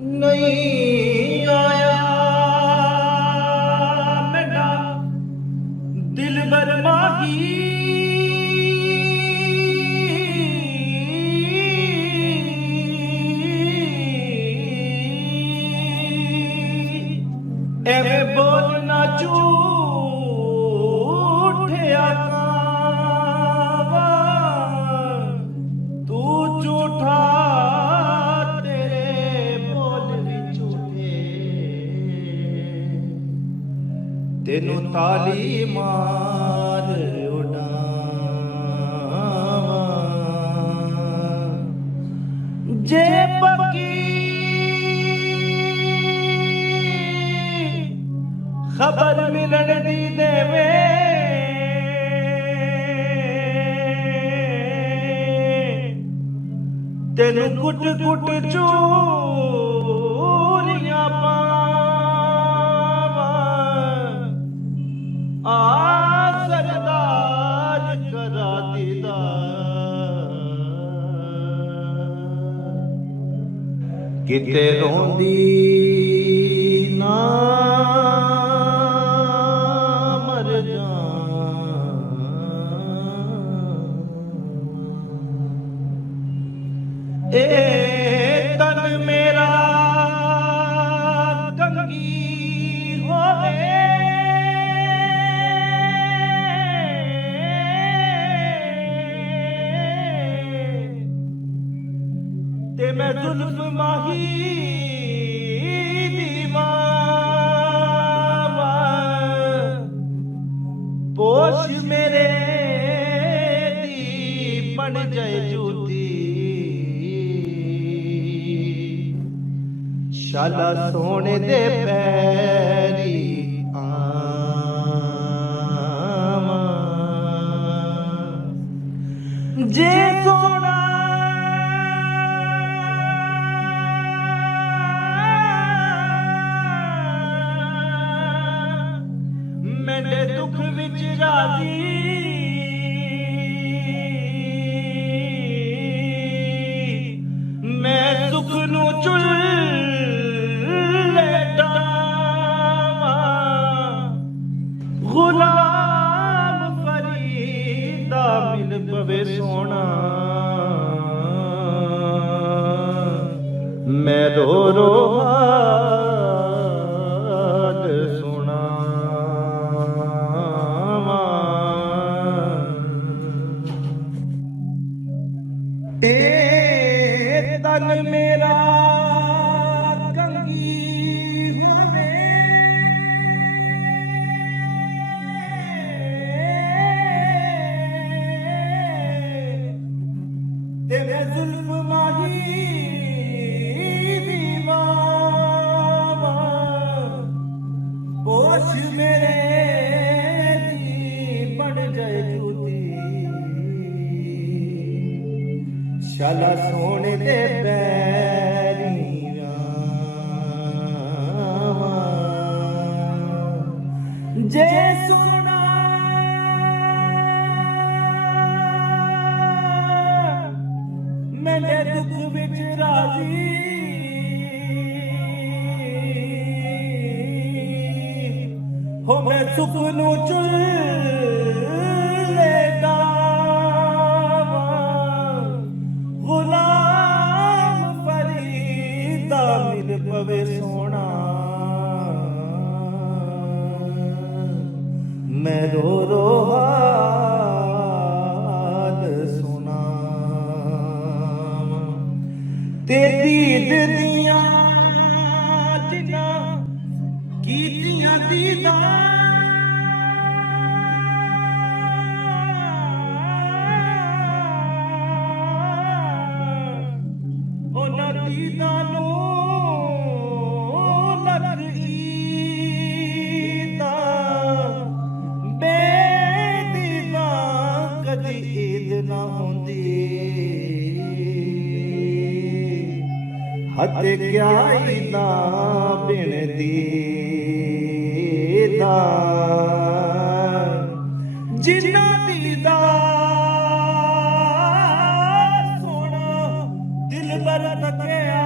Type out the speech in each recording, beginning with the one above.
नहीं आया मेरा दिलबर माही एवे बोलना झूठे आकावा तू झूठा तेरे बोल भी झूठे तेनू ताली मार उड़ावा जे पकी खबर मिलन दी देवे तेनू कुट कुट चूरियां पावा आ सरदार करा दीदार किते रोंदी ना ए तन मेरा कंगी होवे ते मैं जुल्फ माही दीवावा पोश मेरे दी बन जाए जूती शाला सोने दे पैरी आवा जे सोना मेरे दुख विच राजी मैं सुख नू चुल गुलाम फरीदा मिल पवे सोना मैं रो रो हाल सुनावा ए तन मेरा कंगी तेरे जुल्फ माही दीवावा पोश मेरे दी बन जाए जूती शाला सोने दे पैरी आवा जे सोना मेरे दुख विच राजी हो मैं सुख नू चुले गावा गुलाम फरीदा मिल पवे सोना मैं रो रो तेरी दिदियां जिना कीतियां दीदा उन्हां दीदां नूं लग ईदा बेदीदा कदी ईद ना होंदी हद क्या इदा बिन दीदा जिन्ना दीदा सोना दिल बर तकिया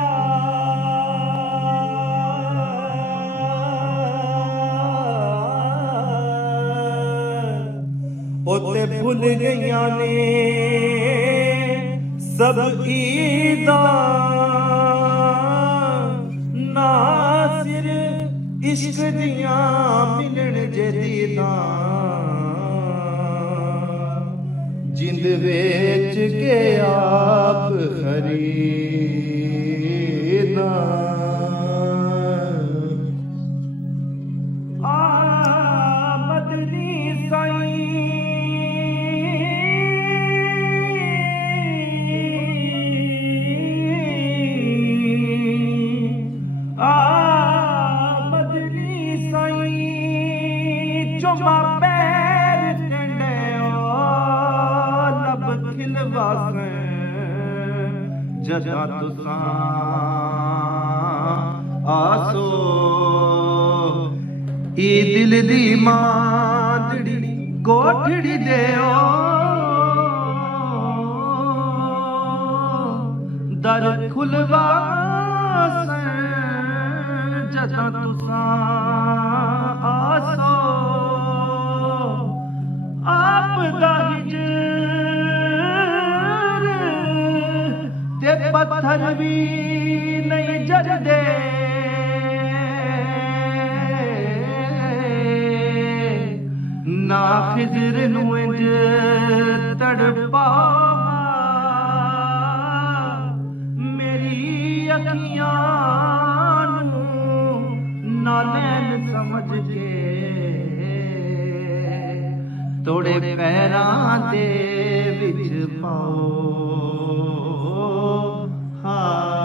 ਉਤੇ ਭੁੱਲ ਗਈਆਂ ਨੇ ਸਭ ਈਦਾਂ ਨਾ ਸਿਰ ਇਸ਼ਕ ਦੀਆਂ ਮਿਲਣ ਜੇ ਦੀਦਾਂ ਜਿੰਦ ਵੇਚ ਕੇ ਆਪ ਖਰੀਦਾ ਬਦਲੀ ਸਾਈਂ ਬਦਲੀ ਸਾਈਂ ਚੁਮਾ ਪੈਰ ਟੰਡਿਓ ਲਬ ਖਿਲਵਾਸੇ ਜਦਾਂ ਤੁਸਾਂ ਆਸੋ ਈ ਦਿਲ ਦੀ ਮਾਂਦੜੀ ਕੋਠੜੀ ਦਿਓ ਦਰ ਖੁਲਵਾਸੇ ਜਦਾਂ ਤੁਸਾਂ ਆਸੋ ਆਪ ਦਾ ਹਿਜਰ ਤੇ ਪੱਥਰ ਵੀ ਨਹੀਂ ਜਰਦੇ ਨਾ ਖਿਜਰ ਨੂੰ ਇੰਜ ਤੜਪਾ ਮੇਰੀ ਅੱਖੀਆਂ ਨੂੰ ਨਾ ਲੈਣ ਸਮਝ ਕੇ ਤੋੜੇ ਪੈਰਾਂ ਦੇ ਵਿੱਚ ਪਾਓ ਹਾਂ